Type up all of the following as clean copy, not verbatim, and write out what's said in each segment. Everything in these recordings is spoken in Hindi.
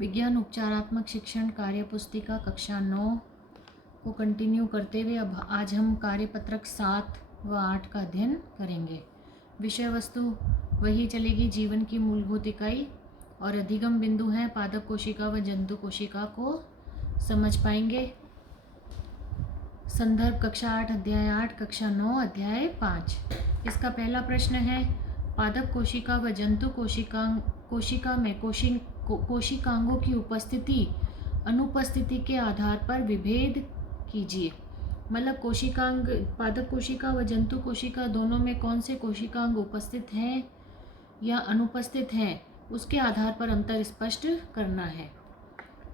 विज्ञान उपचारात्मक शिक्षण कार्य पुस्तिका कक्षा 9 को कंटिन्यू करते हुए अब आज हम कार्यपत्रक 7 व 8 का अध्ययन करेंगे। विषय वस्तु वही चलेगी, जीवन की मूलभूत इकाई और अधिगम बिंदु हैं पादप कोशिका व जंतु कोशिका को समझ पाएंगे। संदर्भ कक्षा 8 अध्याय 8, कक्षा 9 अध्याय 5। इसका पहला प्रश्न है, पादप कोशिका व जंतु कोशिका में कोशिकांगों की उपस्थिति अनुपस्थिति के आधार पर विभेद कीजिए। मतलब कोशिकांग, पादप कोशिका व जंतु कोशिका दोनों में कौन से कोशिकांग उपस्थित हैं या अनुपस्थित हैं, उसके आधार पर अंतर स्पष्ट करना है।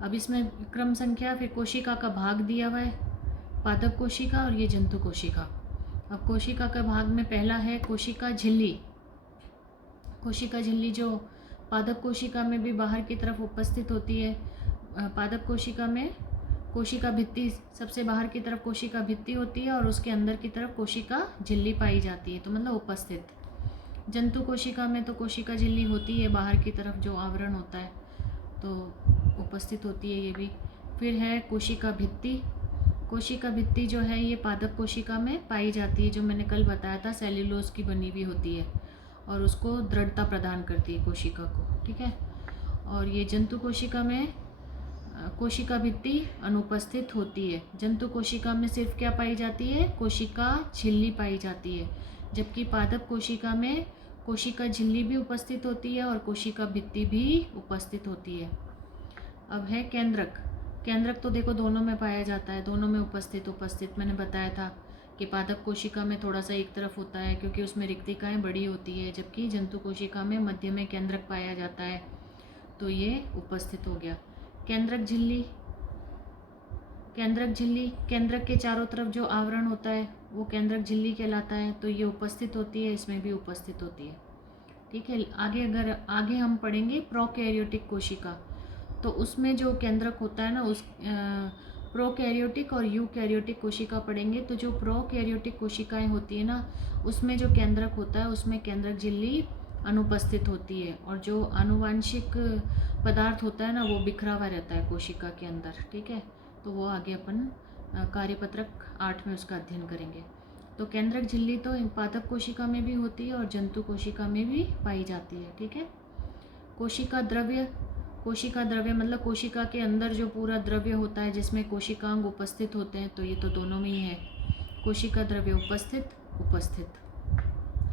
अब इसमें क्रम संख्या, फिर कोशिका का भाग दिया हुआ है, पादप कोशिका और ये जंतु कोशिका। अब कोशिका का भाग में पहला है कोशिका झिल्ली। कोशिका झिल्ली जो पादप कोशिका में भी बाहर की तरफ उपस्थित होती है। पादप कोशिका में कोशिका भित्ति, सबसे बाहर की तरफ कोशिका भित्ति होती है और उसके अंदर की तरफ कोशिका झिल्ली पाई जाती है, तो मतलब उपस्थित। जंतु कोशिका में तो कोशिका झिल्ली होती है, बाहर की तरफ जो आवरण होता है तो उपस्थित होती है ये भी। फिर है कोशिका भित्ति। कोशिका भित्ति जो है ये पादप कोशिका में पाई जाती है, जो मैंने कल बताया था, सेल्यूलोज की बनी हुई होती है और उसको दृढ़ता प्रदान करती है कोशिका को, ठीक है। और ये जंतु कोशिका में कोशिका भित्ति अनुपस्थित होती है। जंतु कोशिका में सिर्फ क्या पाई जाती है, कोशिका झिल्ली पाई जाती है, जबकि पादप कोशिका में कोशिका झिल्ली भी उपस्थित होती है और कोशिका भित्ति भी उपस्थित होती है। अब है केंद्रक। केंद्रक तो देखो दोनों में पाया जाता है, दोनों में उपस्थित मैंने बताया था कि पादप कोशिका में थोड़ा सा एक तरफ होता है क्योंकि उसमें रिक्तिकाएं बड़ी होती है, जबकि जंतु कोशिका में मध्य में केंद्रक पाया जाता है, तो ये उपस्थित हो गया। केंद्रक झिल्ली। केंद्रक झिल्ली, केंद्रक के चारों तरफ जो आवरण होता है वो केंद्रक झिल्ली कहलाता है, तो ये उपस्थित होती है, इसमें भी उपस्थित होती है, ठीक है। आगे हम पढ़ेंगे प्रोकैरियोटिक कोशिका, तो उसमें जो केंद्रक होता है ना, उस प्रोकैरियोटिक और यूकैरियोटिक कोशिका पढ़ेंगे। तो जो प्रोकैरियोटिक कोशिकाएं होती है ना, उसमें जो केंद्रक होता है उसमें केंद्रक झिल्ली अनुपस्थित होती है और जो आनुवांशिक पदार्थ होता है ना वो बिखरा हुआ रहता है कोशिका के अंदर, ठीक है। तो वो आगे अपन कार्यपत्रक 8 में उसका अध्ययन करेंगे। तो केंद्रक झिल्ली तो पादप कोशिका में भी होती है और जंतु कोशिका में भी पाई जाती है, ठीक है। कोशिका द्रव्य। कोशिका द्रव्य मतलब कोशिका के अंदर जो पूरा द्रव्य होता है जिसमें कोशिकांग उपस्थित होते हैं, तो ये तो दोनों में ही है। कोशिका द्रव्य उपस्थित।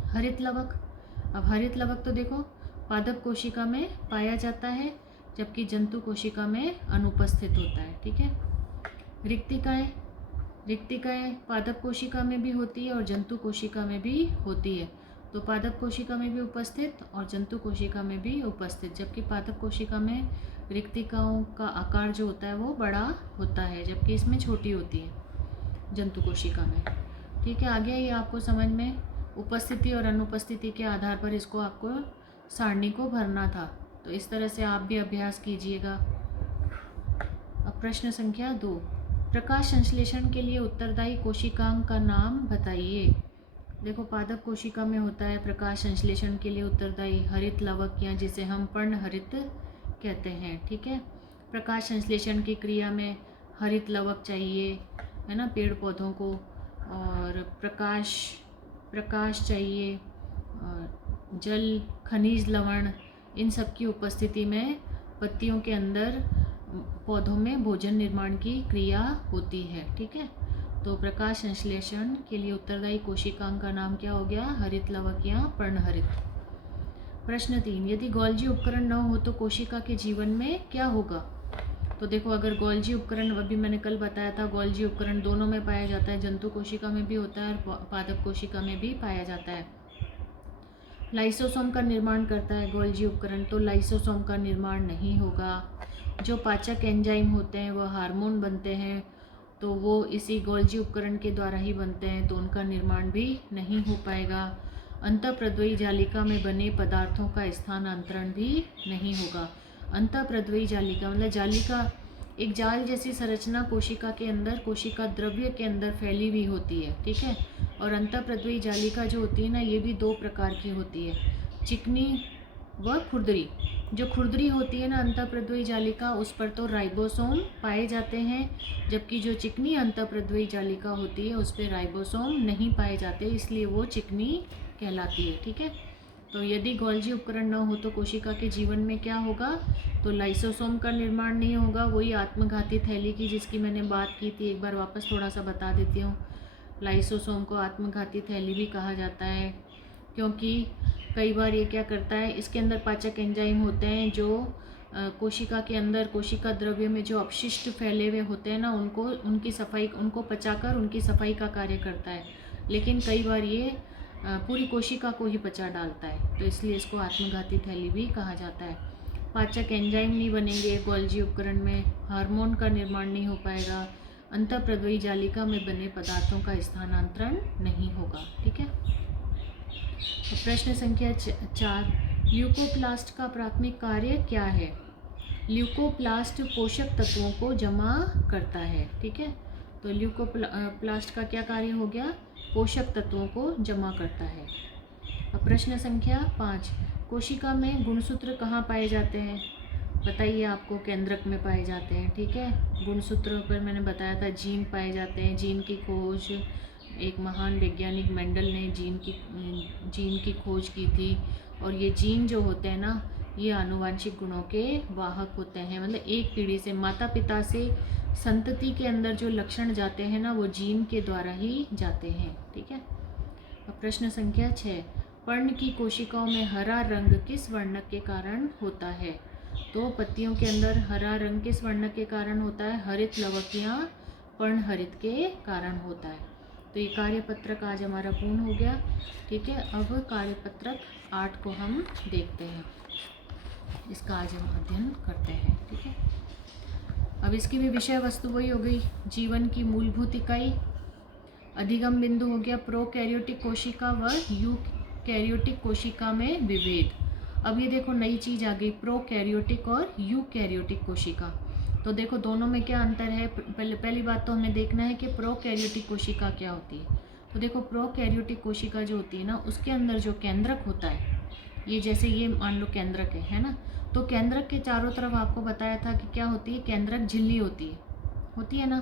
हरित लवक। अब हरित लवक तो देखो पादप कोशिका में पाया जाता है, जबकि जंतु कोशिका में अनुपस्थित होता है, ठीक है। रिक्तिकाएं। रिक्तिकाएं पादप कोशिका में भी होती है और जंतु कोशिका में भी होती है, तो पादप कोशिका में भी उपस्थित और जंतु कोशिका में भी उपस्थित, जबकि पादप कोशिका में रिक्तिकाओं का आकार जो होता है वो बड़ा होता है, जबकि इसमें छोटी होती है जंतु कोशिका में, ठीक है। आगे ये आपको समझ में उपस्थिति और अनुपस्थिति के आधार पर इसको आपको सारणी को भरना था, तो इस तरह से आप भी अभ्यास कीजिएगा। अब प्रश्न संख्या 2, प्रकाश संश्लेषण के लिए उत्तरदायी कोशिकांग का नाम बताइए। देखो पादप कोशिका में होता है प्रकाश संश्लेषण के लिए उत्तरदायी हरित लवक, या जिसे हम पर्णहरित कहते हैं, ठीक है। प्रकाश संश्लेषण की क्रिया में हरित लवक चाहिए, है ना, पेड़ पौधों को, और प्रकाश चाहिए, और जल, खनिज लवण, इन सब की उपस्थिति में पत्तियों के अंदर पौधों में भोजन निर्माण की क्रिया होती है, ठीक है। तो प्रकाश संश्लेषण के लिए उत्तरदायी कोशिकांग का नाम क्या हो गया, हरित लवक या पर्णहरित। प्रश्न 3, यदि गोल्जी उपकरण न हो तो कोशिका के जीवन में क्या होगा। तो देखो अगर गोल्जी उपकरण, अभी मैंने कल बताया था, गोल्जी उपकरण दोनों में पाया जाता है, जंतु कोशिका में भी होता है और पादप कोशिका में भी पाया जाता है। लाइसोसोम का निर्माण करता है गोल्जी उपकरण, तो लाइसोसोम का निर्माण नहीं होगा। जो पाचक एंजाइम होते हैं वह हार्मोन बनते हैं, तो वो इसी गोल्जी उपकरण के द्वारा ही बनते हैं, तो उनका निर्माण भी नहीं हो पाएगा। अंतःप्रद्रवी जालिका में बने पदार्थों का स्थानांतरण भी नहीं होगा। अंतःप्रद्रवी जालिका मतलब जालिका, एक जाल जैसी संरचना कोशिका के अंदर, कोशिका द्रव्य के अंदर फैली हुई होती है, ठीक है। और अंतःप्रद्रवी जालिका जो होती है ना, ये भी 2 प्रकार की होती है, चिकनी व खुरदरी। जो खुरदरी होती है ना अंतःप्रद्रवी जालिका, उस पर तो राइबोसोम पाए जाते हैं, जबकि जो चिकनी अंतःप्रद्रवी जालिका होती है उस पर राइबोसोम नहीं पाए जाते, इसलिए वो चिकनी कहलाती है। ठीक है, तो यदि गोल्जी उपकरण न हो तो कोशिका के जीवन में क्या होगा, तो लाइसोसोम का निर्माण नहीं होगा, वही आत्मघाती थैली की जिसकी मैंने बात की थी, एक बार वापस थोड़ा सा बता देती हूँ। लाइसोसोम को आत्मघाती थैली भी कहा जाता है, क्योंकि कई बार ये क्या करता है, इसके अंदर पाचक एंजाइम होते हैं जो कोशिका के अंदर, कोशिका द्रव्य में जो अपशिष्ट फैले हुए होते हैं ना, उनको पचाकर उनकी सफाई का कार्य करता है। लेकिन कई बार ये पूरी कोशिका को ही पचा डालता है, तो इसलिए इसको आत्मघाती थैली भी कहा जाता है। पाचक एंजाइम नहीं बनेंगे गोल्जी उपकरण में, हार्मोन का निर्माण नहीं हो पाएगा, अंतःप्रद्रवी जालिका में बने पदार्थों का स्थानांतरण नहीं होगा। ठीक है, तो प्रश्न संख्या 4, ल्यूकोप्लास्ट का प्राथमिक कार्य क्या है? ल्यूकोप्लास्ट पोषक तत्वों को जमा करता है। ठीक है, तो ल्यूकोप्लास्ट का क्या कार्य हो गया? पोषक तत्वों को जमा करता है। अब प्रश्न संख्या 5, कोशिका में गुणसूत्र कहाँ पाए जाते हैं? बताइए, आपको केंद्रक में पाए जाते हैं। ठीक है, गुणसूत्रों पर मैंने बताया था जीन पाए जाते हैं। जीन की खोज एक महान वैज्ञानिक मेंडल ने जीन की खोज की थी, और ये जीन जो होते हैं ना, ये आनुवांशिक गुणों के वाहक होते हैं। मतलब एक पीढ़ी से, माता पिता से संतति के अंदर जो लक्षण जाते हैं ना, वो जीन के द्वारा ही जाते हैं। ठीक है, अब प्रश्न संख्या 6, पर्ण की कोशिकाओं में हरा रंग किस वर्णक के कारण होता है? तो पत्तियों के अंदर हरा रंग किस वर्णक के कारण होता है? हरित लवक या पर्णहरित के कारण होता है। तो ये कार्यपत्रक आज हमारा पूर्ण हो गया। ठीक है, अब कार्यपत्रक 8 को हम देखते हैं, इसका आज हम अध्ययन करते हैं। ठीक है, अब इसकी भी विषय वस्तु वही हो गई, जीवन की मूलभूत इकाई। अधिगम बिंदु हो गया प्रोकैरियोटिक कोशिका व यूकैरियोटिक कोशिका में विभेद। अब ये देखो नई चीज आ गई, प्रोकैरियोटिक और यूकैरियोटिक कोशिका। तो देखो दोनों में क्या अंतर है? पहली बात तो हमें देखना है कि प्रोकैरियोटिक कोशिका क्या होती है। तो देखो प्रोकैरियोटिक कोशिका जो होती है ना, उसके अंदर जो केंद्रक होता है, ये जैसे ये मान लो केंद्रक है ना, तो केंद्रक के चारों तरफ आपको बताया था कि क्या होती है, केंद्रक झिल्ली होती है ना।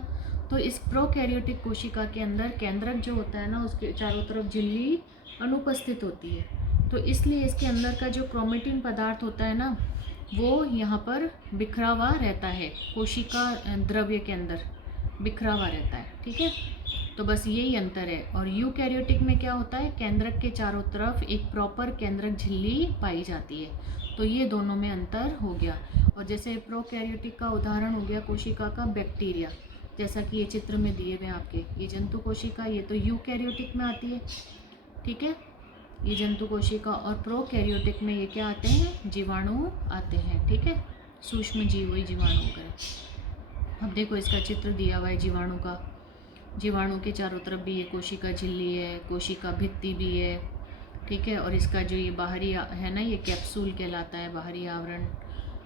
तो इस प्रोकैरियोटिक कोशिका के अंदर केंद्रक जो होता है ना, उसके चारों तरफ झिल्ली अनुपस्थित होती है। तो इसलिए इसके अंदर का जो क्रोमेटिन पदार्थ होता है ना, वो यहाँ पर बिखरा हुआ रहता है, कोशिका द्रव्य के अंदर बिखरा हुआ रहता है। ठीक है, तो बस यही अंतर है। और यूकैरियोटिक में क्या होता है, केंद्रक के चारों तरफ एक प्रॉपर केंद्रक झिल्ली पाई जाती है। तो ये दोनों में अंतर हो गया। और जैसे प्रोकैरियोटिक का उदाहरण हो गया कोशिका का बैक्टीरिया, जैसा कि ये चित्र में दिए हुए आपके, ये जंतु कोशिका, ये तो यूकैरियोटिक में आती है। ठीक है, ये जंतु कोशिका। और प्रोकैरियोटिक में ये क्या आते हैं, जीवाणु आते हैं। ठीक है, सूक्ष्म जीव, वही जीवाणु वगैरह। अब देखो इसका चित्र दिया हुआ है जीवाणु का। जीवाणु के चारों तरफ भी ये कोशिका झिल्ली है, कोशिका भित्ति भी है। ठीक है, और इसका जो ये बाहरी है ना, ये कैप्सूल कहलाता है, बाहरी आवरण।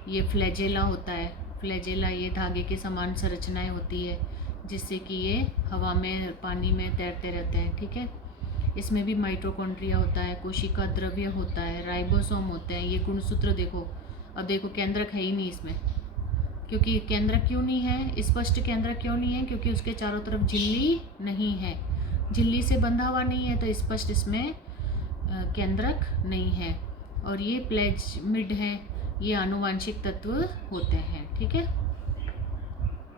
ये फ्लैजेला होता है। फ्लैजेला ये धागे के समान संरचनाएं होती है, जिससे कि ये हवा में, पानी में तैरते रहते हैं। ठीक है, इसमें भी माइटोकॉन्ड्रिया होता है, कोशिका द्रव्य होता है, राइबोसोम होते हैं। ये गुणसूत्र देखो, अब देखो केंद्रक है ही नहीं इसमें, क्योंकि केंद्रक क्यों नहीं है, स्पष्ट केंद्रक क्यों नहीं है, क्योंकि उसके चारों तरफ झिल्ली नहीं है, झिल्ली से बंधा हुआ नहीं है, तो स्पष्ट इसमें केंद्रक नहीं है। और ये प्लेज्मिड है, ये आनुवांशिक तत्व होते हैं। ठीक है,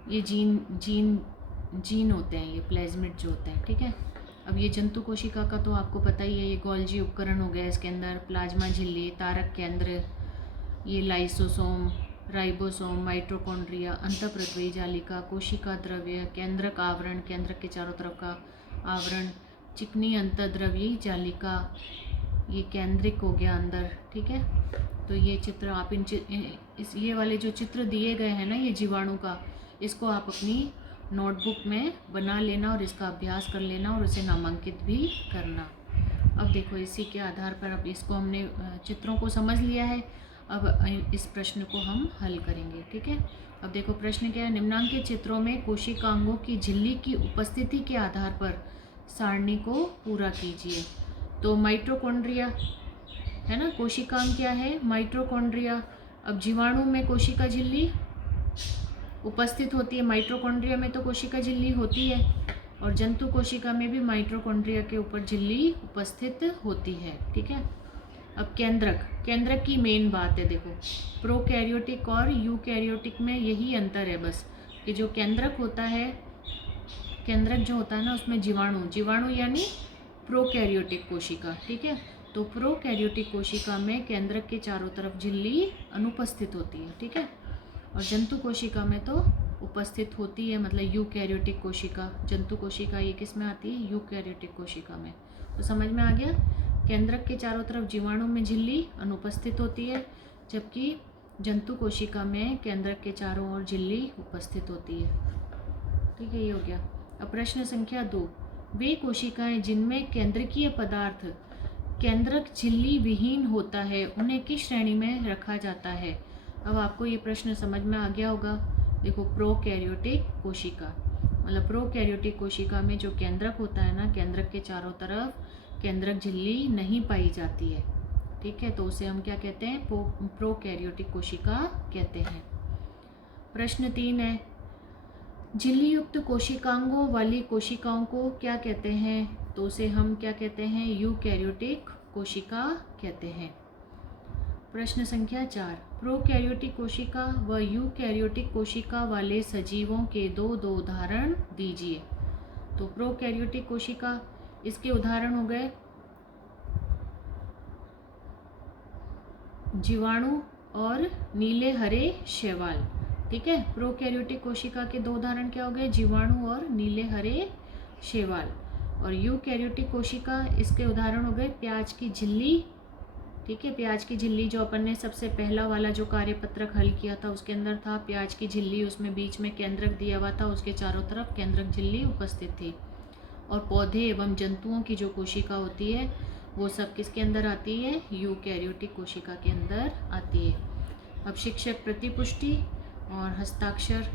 ये जीन होते हैं, ये प्लेज्मिड जो होते हैं। ठीक है, अब ये जंतु कोशिका का तो आपको पता ही है, ये गोल्जी उपकरण हो गया, इसके अंदर प्लाज्मा झिल्ली, तारक केंद्र, ये लाइसोसोम, राइबोसोम, माइटोकॉन्ड्रिया, अंतःप्रद्रवी जालिका, कोशिका द्रव्य, केंद्रक आवरण, केंद्रक के चारों तरफ का आवरण, चिकनी अंतःद्रव्यी जालिका, ये केंद्रिक हो गया अंदर। ठीक है, तो ये चित्र आप ये वाले जो चित्र दिए गए हैं ना, ये जीवाणु का, इसको आप अपनी नोटबुक में बना लेना और इसका अभ्यास कर लेना और उसे नामांकित भी करना। अब देखो इसी के आधार पर, अब इसको हमने चित्रों को समझ लिया है, अब इस प्रश्न को हम हल करेंगे। ठीक है, अब देखो प्रश्न क्या है, निम्नांकित चित्रों में कोशिकांगों की झिल्ली की उपस्थिति के आधार पर सारणी को पूरा कीजिए। तो माइटोकॉन्ड्रिया है ना, कोशिकांग क्या है, माइटोकॉन्ड्रिया, अब जीवाणु में कोशिका झिल्ली उपस्थित होती है, माइटोकॉन्ड्रिया में तो कोशिका झिल्ली होती है और जंतु कोशिका में भी माइटोकॉन्ड्रिया के ऊपर झिल्ली उपस्थित होती है। ठीक है। अब केंद्रक की मेन बात है, देखो प्रोकैरियोटिक और यूकैरियोटिक में यही अंतर है बस, कि जो केंद्रक होता है, केंद्रक जो होता है ना, उसमें जीवाणु यानी प्रोकैरियोटिक कोशिका। ठीक है। तो प्रोकैरियोटिक कोशिका में केंद्रक के चारों तरफ झिल्ली अनुपस्थित होती है। ठीक है। और जंतु कोशिका में तो उपस्थित होती है, मतलब यूकैरियोटिक कोशिका, जंतु कोशिका ये किस में आती है, यूकैरियोटिक कोशिका में। तो समझ में आ गया, केंद्रक के चारों तरफ जीवाणु में झिल्ली अनुपस्थित होती है, जबकि जंतु कोशिका में केंद्रक के चारों ओर झिल्ली उपस्थित होती है। ठीक है, ये हो गया। अब प्रश्न संख्या 2, वे कोशिकाएं जिनमें केंद्रकीय पदार्थ केंद्रक झिल्ली विहीन होता है उन्हें किस श्रेणी में रखा जाता है। अब आपको ये प्रश्न समझ में आ गया होगा। देखो प्रोकैरियोटिक कोशिका, मतलब प्रोकैरियोटिक कोशिका में जो केंद्रक होता है ना, केंद्रक के चारों तरफ केंद्रक झिल्ली नहीं पाई जाती है। ठीक है, तो उसे हम क्या कहते हैं, प्रोकैरियोटिक कोशिका कहते हैं। प्रश्न 3 है, झिल्ली युक्त कोशिकांगों वाली कोशिकाओं को क्या कहते हैं, तो उसे हम क्या कहते हैं, यूकैरियोटिक कोशिका कहते हैं। प्रश्न संख्या 4, प्रोकैरियोटिक कोशिका व यूकैरियोटिक कोशिका वाले सजीवों के दो उदाहरण दीजिए। तो प्रोकैरियोटिक कोशिका, इसके उदाहरण हो गए जीवाणु और नीले हरे शैवाल। ठीक है, प्रोकैरियोटिक कोशिका के दो उदाहरण क्या हो गए, जीवाणु और नीले हरे शैवाल। और यूकैरियोटिक कोशिका, इसके उदाहरण हो गए प्याज की झिल्ली। ठीक है, प्याज की झिल्ली जो अपन ने सबसे पहला वाला जो कार्यपत्रक हल किया था उसके अंदर था प्याज की झिल्ली, उसमें बीच में केंद्रक दिया हुआ था, उसके चारों तरफ केंद्रक झिल्ली उपस्थित थी। और पौधे एवं जंतुओं की जो कोशिका होती है वो सब किसके अंदर आती है, यूकैरियोटिक कोशिका के अंदर आती है। अब शिक्षक प्रतिपुष्टि और हस्ताक्षर।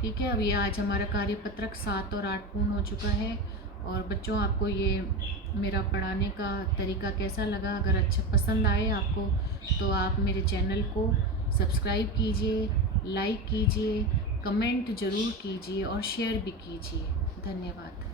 ठीक है, अब ये आज हमारा कार्यपत्रक 7 और 8 पूर्ण हो चुका है। और बच्चों, आपको ये मेरा पढ़ाने का तरीका कैसा लगा, अगर अच्छा पसंद आए आपको तो आप मेरे चैनल को सब्सक्राइब कीजिए, लाइक कीजिए, कमेंट ज़रूर कीजिए और शेयर भी कीजिए। धन्यवाद।